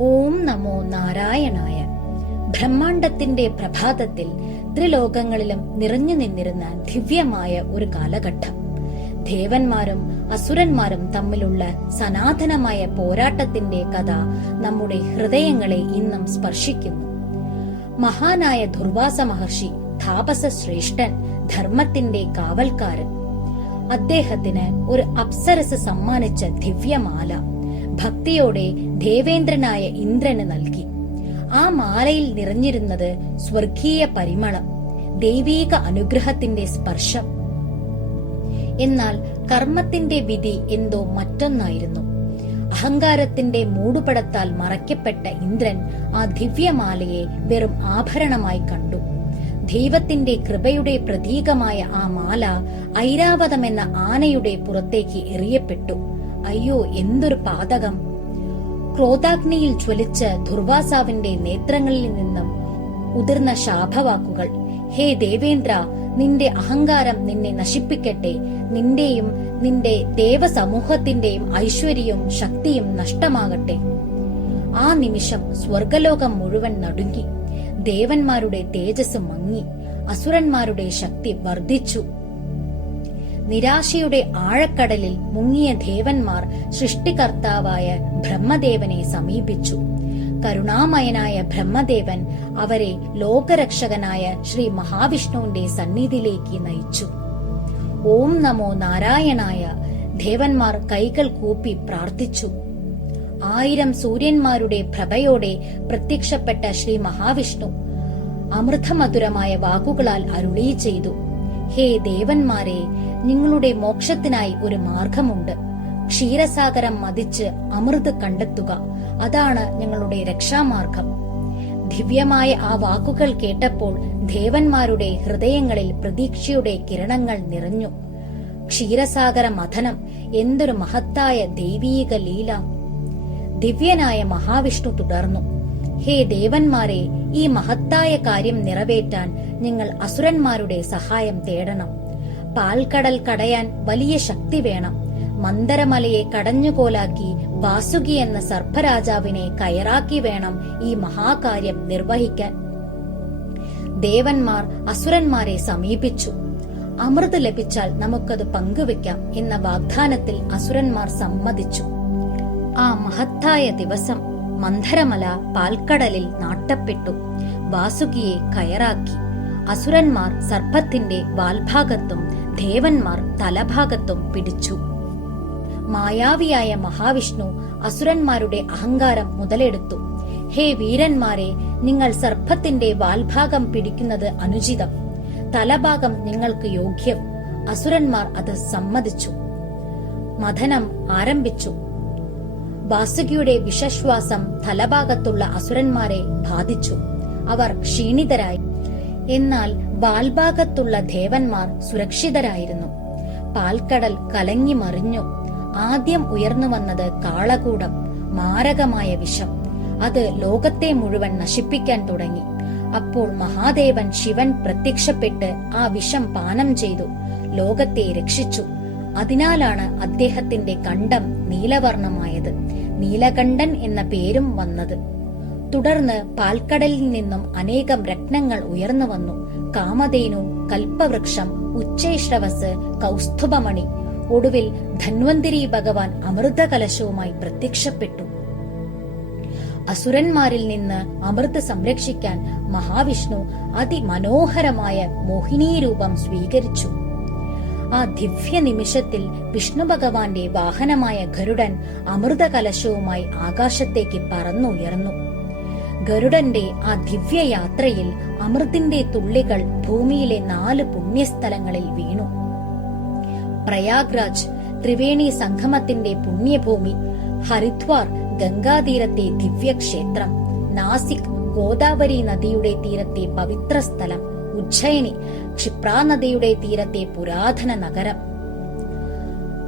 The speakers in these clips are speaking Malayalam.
ഓം നമോ നാരായണായ. ബ്രഹ്മാണ്ടത്തിന്റെ പ്രഭാതത്തിൽ ത്രിലോകങ്ങളിലും നിറഞ്ഞു നിന്നിരുന്ന ദിവ്യമായ ഒരു കാലഘട്ടം. ദേവന്മാരും അസുരന്മാരും തമ്മിലുള്ള സനാതനമായ പോരാട്ടത്തിന്റെ കഥ നമ്മുടെ ഹൃദയങ്ങളെ ഇന്നും സ്പർശിക്കുന്നു. മഹാനായ ദുർവാസ മഹർഷി താപസ ശ്രേഷ്ഠൻ ധർമ്മത്തിന്റെ കാവൽക്കാരൻ. അദ്ദേഹത്തിന് ഒരു അപ്സരസ് സമ്മാനിച്ച ദിവ്യമാല. ഭക്തിയോടെ ദേവേന്ദ്രനായ ഇന്ദ്രന് നൽകി. ആ മാലയിൽ നിറഞ്ഞിരുന്നത് സ്വർഗീയ പരിമളം ദൈവീക അനുഗ്രഹത്തിന്റെ സ്പർശം. എന്നാൽ കർമ്മത്തിന്റെ വിധി എന്തോ മറ്റൊന്നായിരുന്നു. അഹങ്കാരത്തിന്റെ മൂടുപടത്താൽ മറയ്ക്കപ്പെട്ട ഇന്ദ്രൻ ആ ദിവ്യമാലയെ വെറും ആഭരണമായി കണ്ടു. ദൈവത്തിന്റെ കൃപയുടെ പ്രതീകമായ ആ മാല ഐരാവതം എന്ന ആനയുടെ പുറത്തേക്ക് എറിയപ്പെട്ടു. അയ്യോ എന്തൊരു പാതകം. ക്രോധാഗ്നിയിൽ ജ്വലിച്ച് ദുർവാസാവിന്റെ നേത്രങ്ങളിൽ നിന്നും ഉതിർന്ന ശാപവാക്കുകൾ. ഹേ ദേവേന്ദ്ര നിന്റെ അഹങ്കാരം നിന്നെ നശിപ്പിക്കട്ടെ. നിന്റെയും നിന്റെ ദേവസമൂഹത്തിന്റെയും ഐശ്വര്യവും ശക്തിയും നഷ്ടമാകട്ടെ. ആ നിമിഷം സ്വർഗലോകം മുഴുവൻ നടുങ്ങി. ദേവന്മാരുടെ തേജസ് മങ്ങി. അസുരന്മാരുടെ ശക്തി വർദ്ധിച്ചു. നിരാശയുടെ ആഴക്കടലിൽ മുങ്ങിയ ദേവന്മാർ സൃഷ്ടികർത്താവായ ബ്രഹ്മദേവനെ സമീപിച്ചു. കരുണാമയനായ ബ്രഹ്മദേവൻ അവരെ ലോകരക്ഷകനായ ശ്രീ മഹാവിഷ്ണുവിന്റെ സന്നിധിയിലേക്ക് നയിച്ചു. ഓം നമോ നാരായണായ ദേവന്മാർ കൈകൾ കൂപ്പി പ്രാർത്ഥിച്ചു. ആയിരം സൂര്യന്മാരുടെ പ്രഭയോടെ പ്രത്യക്ഷപ്പെട്ട ശ്രീ മഹാവിഷ്ണു അമൃതമധുരമായ വാക്കുകളാൽ അരുളി ചെയ്തു. ഹേ ദേവന്മാരെ നിങ്ങളുടെ മോക്ഷത്തിനായി ഒരു മാർഗമുണ്ട്. ക്ഷീരസാഗരം മതിച്ച് അമൃത് കണ്ടെത്തുക അതാണ് ഞങ്ങളുടെ രക്ഷാമാർഗം. ദിവ്യമായ ആ വാക്കുകൾ കേട്ടപ്പോൾ ദേവന്മാരുടെ ഹൃദയങ്ങളിൽ പ്രതീക്ഷയുടെ കിരണങ്ങൾ നിറഞ്ഞു. ക്ഷീരസാഗര മഥനം എന്തൊരു മഹത്തായ ദൈവീക ലീല. ദിവ്യനായ മഹാവിഷ്ണു തുടർന്നു. ഹേ ദേവന്മാരെ ഈ മഹത്തായ കാര്യം നിറവേറ്റാൻ നിങ്ങൾ അസുരന്മാരുടെ സഹായം തേടണം. പാൽക്കടൽ കടയാൻ വലിയ ശക്തി വേണം. മന്ദരമലയെ കടഞ്ഞുകോലാക്കി വാസുകി എന്ന സർപ്പരാജാവിനെ കയറാക്കി വേണം ഈ മഹാകാര്യം നിർവഹിക്കാൻ. ദേവന്മാർ അസുരന്മാരെ സമീപിച്ചു. അമൃത് ലഭിച്ചാൽ നമുക്കത് പങ്കുവെക്കാം എന്ന വാഗ്ദാനത്തിൽ അസുരന്മാർ സമ്മതിച്ചു. ആ മഹത്തായ ദിവസം മന്ധരമല പാൽക്കടലിൽ നാട്ടപ്പെട്ടു. വാസുകിയെ കയറാക്കി. അസുരന്മാർ സർപ്പത്തിന്റെ വാൽഭാഗത്തും ദേവന്മാർ തലഭാഗത്തും പിടിച്ചു. മായാവിയായ മഹാവിഷ്ണു അസുരന്മാരുടെ അഹങ്കാരം മുതലെടുത്തു. ഹേ വീരന്മാരെ നിങ്ങൾ സർപ്പത്തിന്റെ വാൽഭാഗം പിടിക്കുന്നത് അനുചിതം. തലഭാഗം നിങ്ങൾക്ക് യോഗ്യം. അസുരന്മാർ അത് സമ്മതിച്ചു. മഥനം ആരംഭിച്ചു. വാസുകിയുടെ വിഷശ്വാസം തലഭാഗത്തുള്ള അസുരന്മാരെ ബാധിച്ചു. അവർ ക്ഷീണിതരായി. എന്നാൽ വാൽഭാഗത്തുള്ള ദേവന്മാർ സുരക്ഷിതരായിരുന്നു. പാൽക്കടൽ കലങ്ങി മറിഞ്ഞു. ആദ്യം ഉയർന്നു വന്നത് കാളകൂടം മാരകമായ വിഷം. അത് ലോകത്തെ മുഴുവൻ നശിപ്പിക്കാൻ തുടങ്ങി. അപ്പോൾ മഹാദേവൻ ശിവൻ പ്രത്യക്ഷപ്പെട്ട് ആ വിഷം പാനം ചെയ്തു. ലോകത്തെ രക്ഷിച്ചു. അതിനാലാണ് അദ്ദേഹത്തിന്റെ കണ്ഠം നീലവർണമായത് നീലകണ്ഠൻ എന്ന പേരും വന്നത്. തുടർന്ന് പാൽക്കടലിൽ നിന്നും അനേകം രത്നങ്ങൾ ഉയർന്നു വന്നു. കാമധേനു കൽപ്പവൃക്ഷം ഉച്ചൈശ്രവസ് കൗസ്തുഭമണി ഒടുവിൽ ധന്വന്തിരി ഭഗവാൻ അമൃത കലശവുമായി പ്രത്യക്ഷപ്പെട്ടു. അസുരന്മാരിൽ നിന്ന് അമൃത് സംരക്ഷിക്കാൻ മഹാവിഷ്ണു അതിമനോഹരമായ മോഹിനീ രൂപം സ്വീകരിച്ചു. ആ ദിവ്യ നിമിഷത്തിൽ വിഷ്ണു ഭഗവാന്റെ വാഹനമായ ഗരുഡൻ അമൃത കലശവുമായി ആകാശത്തേക്ക് പറന്നുയർന്നു. ഗരുഡന്റെ ആ ദിവ്യയാത്രയിൽ അമൃതിന്റെ തുള്ളികൾ ഭൂമിയിലെ നാല് പുണ്യസ്ഥലങ്ങളിൽ വീണു. പ്രയാഗ്രാജ് ത്രിവേണി സംഗമത്തിന്റെ പുണ്യഭൂമി ഹരിദ്വാർ ഗംഗാതീരത്തെ ദിവ്യക്ഷേത്രം നാസിക് ഗോദാവരി നദിയുടെ തീരത്തെ പവിത്ര സ്ഥലം ഉജ്ജയിനി ക്ഷിപ്രാനദിയുടെ തീരത്തെ പുരാതന നഗരം.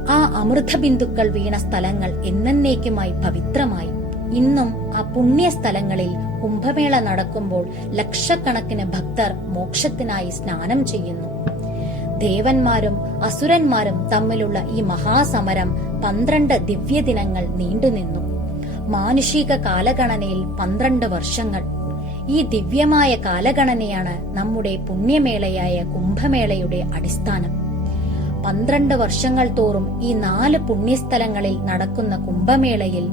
ആ അമൃതബിന്ദുക്കൾ വീണ സ്ഥലങ്ങൾ എന്നേക്കുമായി പവിത്രമായി. ഇന്നും ആ പുണ്യ സ്ഥലങ്ങളിൽ കുംഭമേള നടക്കുമ്പോൾ ലക്ഷക്കണക്കിന് ഭക്തർ മോക്ഷത്തിനായി സ്നാനം ചെയ്യുന്നു. ദേവന്മാരും അസുരന്മാരും തമ്മിലുള്ള ഈ മഹാസമരം പന്ത്രണ്ട് ദിവ്യദിനങ്ങൾ നീണ്ടുനിന്നു. മാനുഷിക കാലഗണനയിൽ പന്ത്രണ്ട് വർഷങ്ങൾ. ഈ ദിവ്യമായ കാലഗണനയാണ് നമ്മുടെ പുണ്യമേളയായ കുംഭമേളയുടെ അടിസ്ഥാനം. പന്ത്രണ്ട് വർഷങ്ങൾ തോറും ഈ നാല് പുണ്യസ്ഥലങ്ങളിൽ നടക്കുന്ന കുംഭമേളയിൽ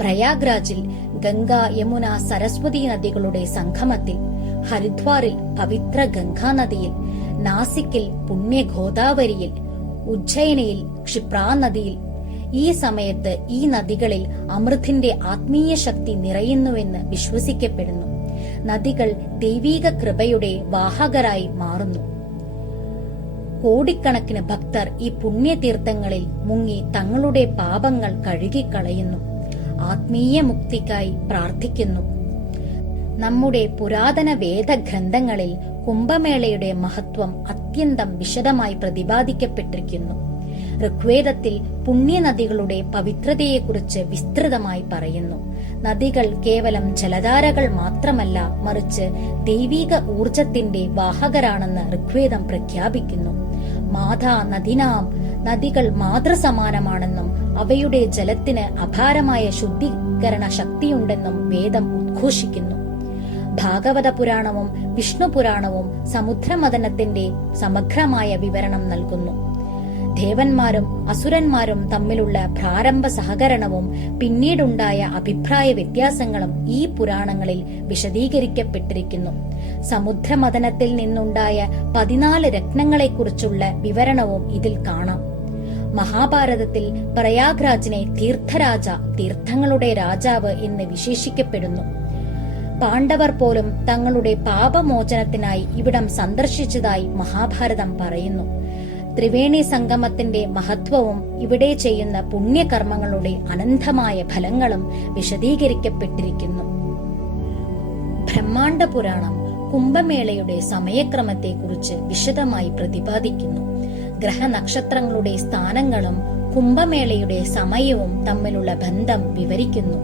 പ്രയാഗ്രാജിൽ ഗംഗ യമുന സരസ്വതി നദികളുടെ സംഗമത്തിൽ ഹരിദ്വാറിൽ പവിത്ര ഗംഗാ നദിയിൽ നാസിക്കിൽ പുണ്യ ഗോദാവരിയിൽ ഉജ്ജയിനിയിൽ ക്ഷിപ്രാ നദിയിൽ ഈ സമയത്ത് ഈ നദികളിൽ അമൃതിന്റെ ആത്മീയ ശക്തി നിറയുന്നുവെന്ന് വിശ്വസിക്കപ്പെടുന്നു. നദികൾ ദൈവീക കൃപയുടെ വാഹകരായി മാറുന്നു. കോടിക്കണക്കിന് ഭക്തർ ഈ പുണ്യതീർത്ഥങ്ങളിൽ മുങ്ങി തങ്ങളുടെ പാപങ്ങൾ കഴുകിക്കളയുന്നു. ആത്മീയ മുക്തിക്കായി പ്രാർത്ഥിക്കുന്നു. നമ്മുടെ പുരാതന വേദഗ്രന്ഥങ്ങളിൽ കുംഭമേളയുടെ മഹത്വം അത്യന്തം വിശദമായി പ്രതിപാദിക്കപ്പെട്ടിരിക്കുന്നു. ഋഗ്വേദത്തിൽ പുണ്യനദികളുടെ പവിത്രതയെക്കുറിച്ച് വിസ്തൃതമായി പറയുന്നു. നദികൾ കേവലം ജലധാരകൾ മാത്രമല്ല മറിച്ച് ദൈവിക ഊർജത്തിന്റെ വാഹകരാണെന്ന് ഋഗ്വേദം പ്രഖ്യാപിക്കുന്നു. മാതാ നദിനാം നദികൾ മാതൃസമാനമാണെന്നും അവയുടെ ജലത്തിന് അപാരമായ ശുദ്ധീകരണ ശക്തിയുണ്ടെന്നും വേദം ഉദ്ഘോഷിക്കുന്നു. ഭാഗവത പുരാണവും വിഷ്ണു പുരാണവും സമുദ്രമദനത്തിന്റെ സമഗ്രമായ വിവരണം നൽകുന്നു. ദേവന്മാരും അസുരന്മാരും തമ്മിലുള്ള പ്രാരംഭ സഹകരണവും പിന്നീടുണ്ടായ അഭിപ്രായ വ്യത്യാസങ്ങളും ഈ പുരാണങ്ങളിൽ വിശദീകരിക്കപ്പെട്ടിരിക്കുന്നു. സമുദ്രമതനത്തിൽ നിന്നുണ്ടായ പതിനാല് രത്നങ്ങളെക്കുറിച്ചുള്ള വിവരണവും ഇതിൽ കാണാം. മഹാഭാരതത്തിൽ പ്രയാഗ്രാജിനെ തീർത്ഥരാജ തീർത്ഥങ്ങളുടെ രാജാവ് എന്ന് വിശേഷിക്കപ്പെടുന്നു. പാണ്ഡവർ പോലും തങ്ങളുടെ പാപമോചനത്തിനായി ഇവിടം സന്ദർശിച്ചതായി മഹാഭാരതം പറയുന്നു. ത്രിവേണി സംഗമത്തിന്റെ മഹത്വവും ഇവിടെ ചെയ്യുന്ന പുണ്യകർമ്മങ്ങളുടെ അനന്തമായ ഫലങ്ങളും വിശദീകരിക്കപ്പെട്ടിരിക്കുന്നു. ബ്രഹ്മാണ്ട പുരാണം കുംഭമേളയുടെ സമയക്രമത്തെക്കുറിച്ച് വിശദമായി പ്രതിപാദിക്കുന്നു. ഗ്രഹനക്ഷത്രങ്ങളുടെ സ്ഥാനങ്ങളും കുംഭമേളയുടെ സമയവും തമ്മിലുള്ള ബന്ധം വിവരിക്കുന്നു.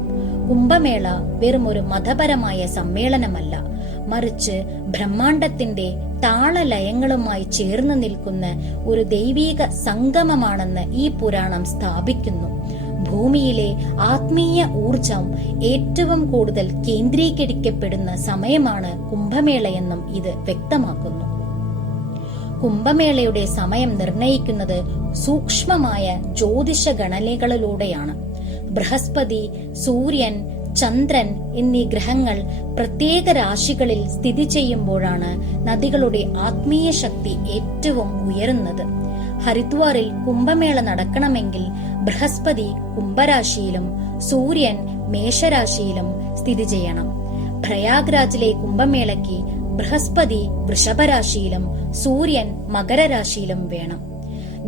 കുംഭമേള വെറും ഒരു മതപരമായ സമ്മേളനമല്ല. മറിച്ച് ബ്രഹ്മാണ്ടത്തിന്റെ താളലയങ്ങളുമായി ചേർന്ന് നിൽക്കുന്ന ഒരു ദൈവീക സംഗമമാണെന്ന് ഈ പുരാണം സ്ഥാപിക്കുന്നു. ഭൂമിയിലെ ആത്മീയ ഊർജം ഏറ്റവും കൂടുതൽ കേന്ദ്രീകരിക്കപ്പെടുന്ന സമയമാണ് കുംഭമേളയെന്നും ഇത് വ്യക്തമാക്കുന്നു. കുംഭമേളയുടെ സമയം നിർണയിക്കുന്നത് സൂക്ഷ്മമായ ജ്യോതിഷ ഗണനകളിലൂടെയാണ്. ബൃഹസ്പതി സൂര്യൻ ചന്ദ്രൻ എന്നീ ഗ്രഹങ്ങൾ പ്രത്യേക രാശികളിൽ സ്ഥിതി ചെയ്യുമ്പോഴാണ് നദികളുടെ ആത്മീയ ശക്തി ഏറ്റവും ഉയരുന്നത്. ഹരിദ്വാറിൽ കുംഭമേള നടക്കണമെങ്കിൽ ബൃഹസ്പതി കുംഭരാശിയിലും സൂര്യൻ മേഷരാശിയിലും സ്ഥിതി ചെയ്യണം. പ്രയാഗ്രാജിലെ കുംഭമേളയ്ക്ക് ബൃഹസ്പതി വൃഷഭരാശിയിലും സൂര്യൻ മകരരാശിയിലും വേണം.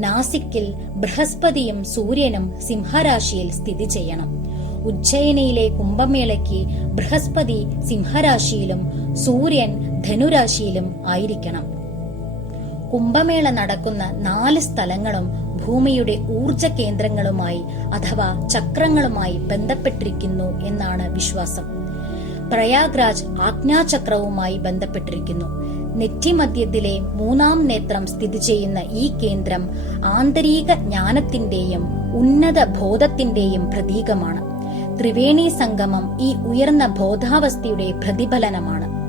നാസിക്കിൽ ബൃഹസ്പതിയും സൂര്യനും സിംഹരാശിയിൽ സ്ഥിതി ചെയ്യണം. ഉജ്ജയിനിയിലെ കുംഭമേളയ്ക്ക് ബൃഹസ്പതി സിംഹരാശിയിലും സൂര്യൻ ധനുരാശിയിലും ആയിരിക്കണം. കുംഭമേള നടക്കുന്ന നാല് സ്ഥലങ്ങളും ഭൂമിയുടെ ഊർജ കേന്ദ്രങ്ങളുമായി അഥവാ ചക്രങ്ങളുമായി ബന്ധപ്പെട്ടിരിക്കുന്നു എന്നാണ് വിശ്വാസം. പ്രയാഗ്രാജ് ആജ്ഞാചക്രവുമായി ബന്ധപ്പെട്ടിരിക്കുന്നു. നെറ്റിമധ്യത്തിലെ മൂന്നാം നേത്രം സ്ഥിതി ചെയ്യുന്ന ഈ കേന്ദ്രം ആന്തരിക ജ്ഞാനത്തിന്റെയും ഉന്നത ബോധത്തിന്റെയും പ്രതീകമാണ്. ത്രിവേണി സംഗമം ഈ ഉയർന്ന ബോധാവസ്ഥയുടെ പ്രതിഫലനമാണ്.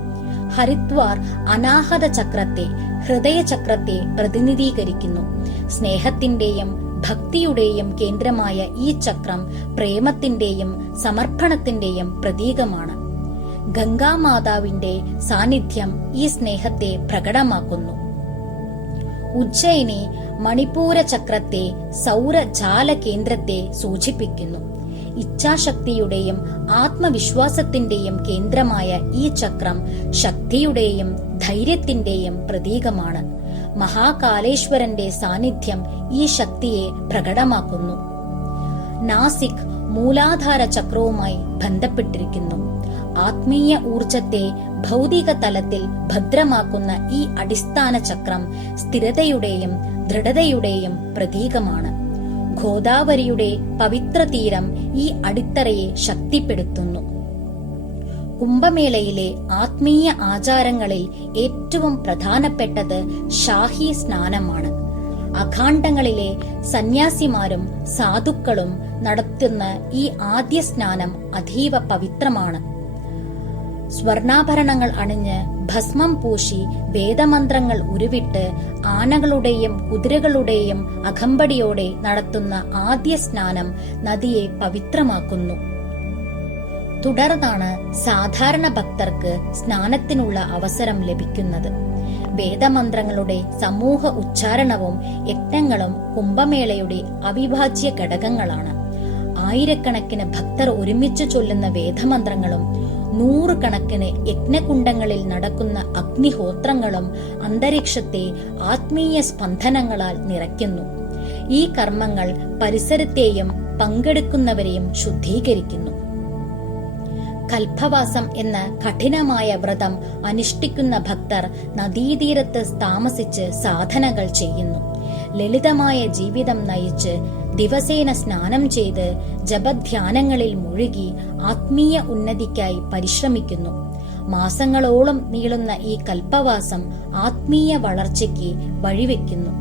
ഹരിദ്വാർ അനാഹത ചക്രത്തെ ഹൃദയചക്രത്തെ പ്രതിനിധീകരിക്കുന്നു. സ്നേഹത്തിന്റെയും ഭക്തിയുടെയും കേന്ദ്രമായ ഈ ചക്രം പ്രേമത്തിന്റെയും സമർപ്പണത്തിന്റെയും പ്രതീകമാണ്. ഗംഗാമാതാവിന്റെ സാന്നിധ്യം ഈ സ്നേഹത്തെ പ്രകടമാക്കുന്നു. ഉജ്ജയിനി മണിപ്പൂര ചക്രത്തെ സൗരജാല കേന്ദ്രത്തെ സൂചിപ്പിക്കുന്നു. ഇച്ഛാശക്തിയുടെയും ആത്മവിശ്വാസത്തിന്റെയും കേന്ദ്രമായ ഈ ചക്രം ശക്തിയുടെയും ധൈര്യത്തിന്റെയും പ്രതീകമാണ്. മഹാകാലേശ്വരന്റെ സാന്നിധ്യം ഈ ശക്തിയെ പ്രകടമാക്കുന്നു. നാസിക് മൂലാധാര ചക്രവുമായി ബന്ധപ്പെട്ടിരിക്കുന്നു. ആത്മീയ ഊർജത്തെ ഭൗതിക തലത്തിൽ ഭദ്രമാക്കുന്ന ഈ അടിസ്ഥാന ചക്രം സ്ഥിരതയുടെയും ദൃഢതയുടെയും പ്രതീകമാണ്. ഗോദാവരിയുടെ പവിത്ര തീരം ഈ അടിത്തറയെ ശക്തിപ്പെടുത്തുന്നു. കുംഭമേളയിലെ ആത്മീയ ആചാരങ്ങളിൽ ഏറ്റവും പ്രധാനപ്പെട്ടത് ഷാഹി സ്നാനമാണ്. അഖാണ്ഡങ്ങളിലെ സന്യാസിമാരും സാധുക്കളും നടത്തുന്ന ഈ ആദ്യ സ്നാനം അതീവ പവിത്രമാണ്. സ്വർണാഭരണങ്ങൾ അണിഞ്ഞ് ഭസ്മം പൂശി വേദമന്ത്രങ്ങൾ ഉരുവിട്ട് ആനകളുടെയും കുതിരകളുടെയും അകമ്പടിയോടെ നടത്തുന്ന ആദ്യ സ്നാനം നദിയെ പവിത്രമാക്കുന്നു. തുടർന്നാണ് സാധാരണ ഭക്തർക്ക് സ്നാനത്തിനുള്ള അവസരം ലഭിക്കുന്നത്. വേദമന്ത്രങ്ങളുടെ സമൂഹ ഉച്ചാരണവും യജ്ഞങ്ങളും കുംഭമേളയുടെ അവിഭാജ്യ ഘടകങ്ങളാണ്. ആയിരക്കണക്കിന് ഭക്തർ ഒരുമിച്ച് ചൊല്ലുന്ന വേദമന്ത്രങ്ങളും നൂറുകണക്കിന് യജ്ഞകുണ്ടങ്ങളിൽ നടക്കുന്ന അഗ്നിഹോത്രങ്ങളും അന്തരീക്ഷത്തെ ആത്മീയ സ്പന്ദനങ്ങളാൽ നിറയ്ക്കുന്നു. ഈ കർമ്മങ്ങൾ പരിസരത്തെയും പങ്കെടുക്കുന്നവരെയും ശുദ്ധീകരിക്കുന്നു. കൽഭവാസം എന്ന കഠിനമായ വ്രതം അനുഷ്ഠിക്കുന്ന ഭക്തർ നദീതീരത്ത് താമസിച്ച് സാധനകൾ ചെയ്യുന്നു. ലളിതമായ ജീവിതം നയിച്ച് ദിവസേന സ്നാനം ചെയ്ത് ജപധ്യാനങ്ങളിൽ മുഴുകി ആത്മീയ ഉന്നതിക്കായി പരിശ്രമിക്കുന്നു. മാസങ്ങളോളം നീളുന്ന ഈ കൽപ്പവാസം ആത്മീയ വളർച്ചയ്ക്ക് വഴിവെക്കുന്നു.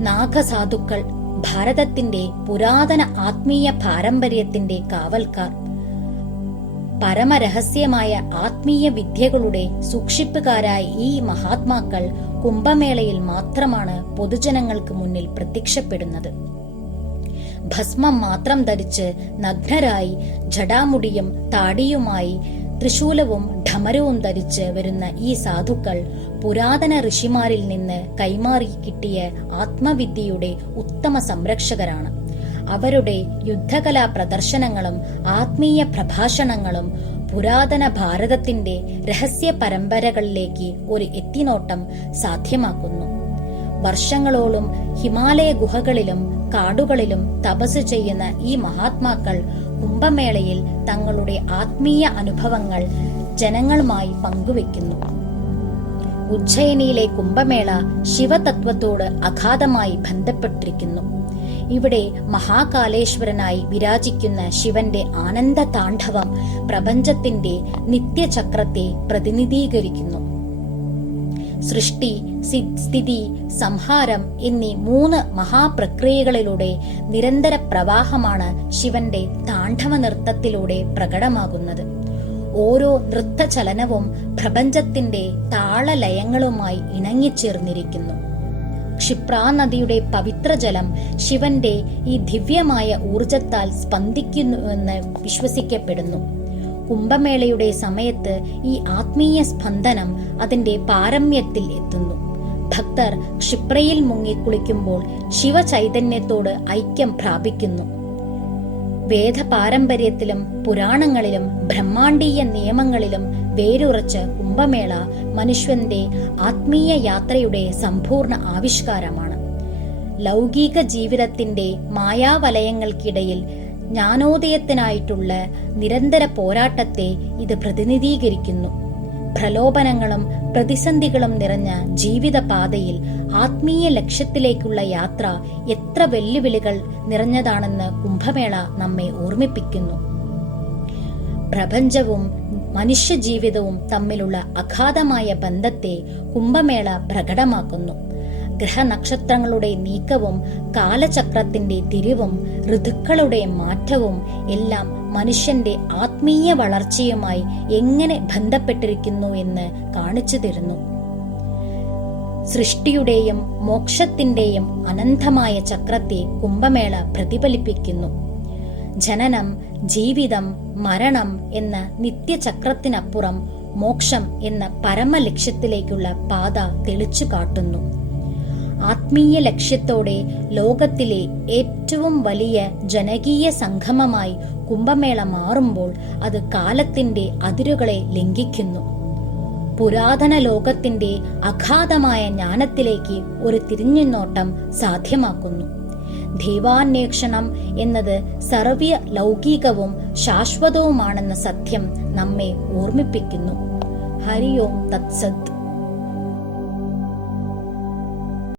നാഗസാധുക്കൾ ഭാരതത്തിന്റെ പുരാതന ആത്മീയ പാരമ്പര്യത്തിന്റെ കാവൽക്കാർ. പരമരഹസ്യമായ ആത്മീയ വിദ്യകളുടെ സൂക്ഷിപ്പുകാരായ ഈ മഹാത്മാക്കൾ കുംഭമേളയിൽ മാത്രമാണ് പൊതുജനങ്ങൾക്ക് മുന്നിൽ പ്രത്യക്ഷപ്പെടുന്നത്. ഭസ്മം മാത്രം ധരിച്ച് നഗ്നരായി ജടാമുടിയും താടിയുമായി ത്രിശൂലവും ഢമരവും ധരിച്ച് വരുന്ന ഈ സാധുക്കൾ പുരാതന ഋഷിമാരിൽ നിന്ന് കൈമാറി കിട്ടിയ ആത്മവിദ്യയുടെ ഉത്തമ സംരക്ഷകരാണ്. അവരുടെ യുദ്ധകലാ പ്രദർശനങ്ങളും ആത്മീയ പ്രഭാഷണങ്ങളും പുരാതന ഭാരതത്തിന്റെ രഹസ്യ പരമ്പരകളിലേക്ക് ഒരു എത്തിനോട്ടം സാധ്യമാക്കുന്നു. വർഷങ്ങളോളം ഹിമാലയ ഗുഹകളിലും കാടുകളിലും തപസ് ചെയ്യുന്ന ഈ മഹാത്മാക്കൾ കുംഭമേളയിൽ തങ്ങളുടെ ആത്മീയ അനുഭവങ്ങൾ ജനങ്ങളുമായി പങ്കുവെക്കുന്നു. ഉജ്ജയിനിയിലെ കുംഭമേള ശിവതത്വത്തോട് അഗാധമായി ബന്ധപ്പെട്ടിരിക്കുന്നു. ഇവിടെ മഹാകാലേശ്വരനായി വിരാജിക്കുന്ന ശിവന്റെ ആനന്ദ താണ്ഡവം പ്രപഞ്ചത്തിന്റെ നിത്യചക്രത്തെ പ്രതിനിധീകരിക്കുന്നു. സൃഷ്ടി സ്ഥിതി സംഹാരം എന്നീ മൂന്ന് മഹാപ്രക്രിയകളിലൂടെ നിരന്തര പ്രവാഹമാണ് ശിവന്റെ താണ്ഡവ നൃത്തത്തിലൂടെ പ്രകടമാകുന്നത്. ഓരോ നൃത്തചലനവും പ്രപഞ്ചത്തിന്റെ താളലയങ്ങളുമായി ഇണങ്ങിച്ചേർന്നിരിക്കുന്നു. ക്ഷിപ്രാ നദിയുടെ പവിത്രജലം ശിവന്റെ ഈ ദിവ്യമായ ഊർജത്താൽ സ്പന്ദിക്കുന്നുവെന്ന് വിശ്വസിക്കപ്പെടുന്നു. കുംഭമേളയുടെ സമയത്ത് ഈ ആത്മീയ സ്പന്ദനം അതിന്റെ പാരമ്യത്തിൽ എത്തുന്നു. ഭക്തർ ക്ഷിപ്രയിൽ മുങ്ങി മുങ്ങിക്കുളിക്കുമ്പോൾ ശിവചൈതന്യത്തോട് ഐക്യം പ്രാപിക്കുന്നു. വേദപാരമ്പര്യത്തിലും പുരാണങ്ങളിലും ബ്രഹ്മാണ്ടീയ നിയമങ്ങളിലും വേരുറച്ച കുംഭമേള മനുഷ്യന്റെ ആത്മീയ യാത്രയുടെ സമ്പൂർണ ആവിഷ്കാരമാണ്. ലൗകിക ജീവിതത്തിന്റെ മായാവലയങ്ങൾക്കിടയിൽ ജ്ഞാനോദയത്തിനായിട്ടുള്ള നിരന്തര പോരാട്ടത്തെ ഇത് പ്രതിനിധീകരിക്കുന്നു. പ്രലോഭനങ്ങളും പ്രതിസന്ധികളും നിറഞ്ഞ ജീവിതപാതയിൽ ആത്മീയ ലക്ഷ്യത്തിലേക്കുള്ള യാത്ര എത്ര വെല്ലുവിളികൾ നിറഞ്ഞതാണെന്ന് കുംഭമേള നമ്മെ ഓർമ്മിപ്പിക്കുന്നു. പ്രപഞ്ചവും മനുഷ്യജീവിതവും തമ്മിലുള്ള അഗാധമായ ബന്ധത്തെ കുംഭമേള പ്രകടമാക്കുന്നു. ഗ്രഹനക്ഷത്രങ്ങളുടെ നീക്കവും കാലചക്രത്തിന്റെ തിരിവും ഋതുക്കളുടെ മാറ്റവും എല്ലാം മനുഷ്യന്റെ ആത്മീയ വളർച്ചയുമായി എങ്ങനെ ബന്ധപ്പെട്ടിരിക്കുന്നു എന്ന് കാണിച്ചു തരുന്നു. സൃഷ്ടിയുടെയും മോക്ഷത്തിന്റെയും അനന്തമായ ചക്രത്തെ കുംഭമേള പ്രതിഫലിപ്പിക്കുന്നു. ജനനം ജീവിതം മരണം എന്ന നിത്യചക്രത്തിനപ്പുറം മോക്ഷം എന്ന പരമലക്ഷ്യത്തിലേക്കുള്ള പാത തെളിച്ചു കാട്ടുന്നു ആത്മീയ ലക്ഷ്യത്തോടെ ലോകത്തിലെ ഏറ്റവും വലിയ ജനകീയ സംഗമമായി കുംഭമേള മാറുമ്പോൾ അത് കാലത്തിന്റെ അതിരുകളെ ലംഘിക്കുന്നു. പുരാതന ലോകത്തിന്റെ അഗാധമായ ജ്ഞാനത്തിലേക്ക് ഒരു തിരിഞ്ഞുനോട്ടം സാധ്യമാക്കുന്നു. ദൈവാന്വേഷണം എന്നത് സർവ്യ ലൗകികവും ശാശ്വതവുമാണെന്ന സത്യം നമ്മെ ഓർമ്മിപ്പിക്കുന്നു. ഹരിയോം തത്സത്.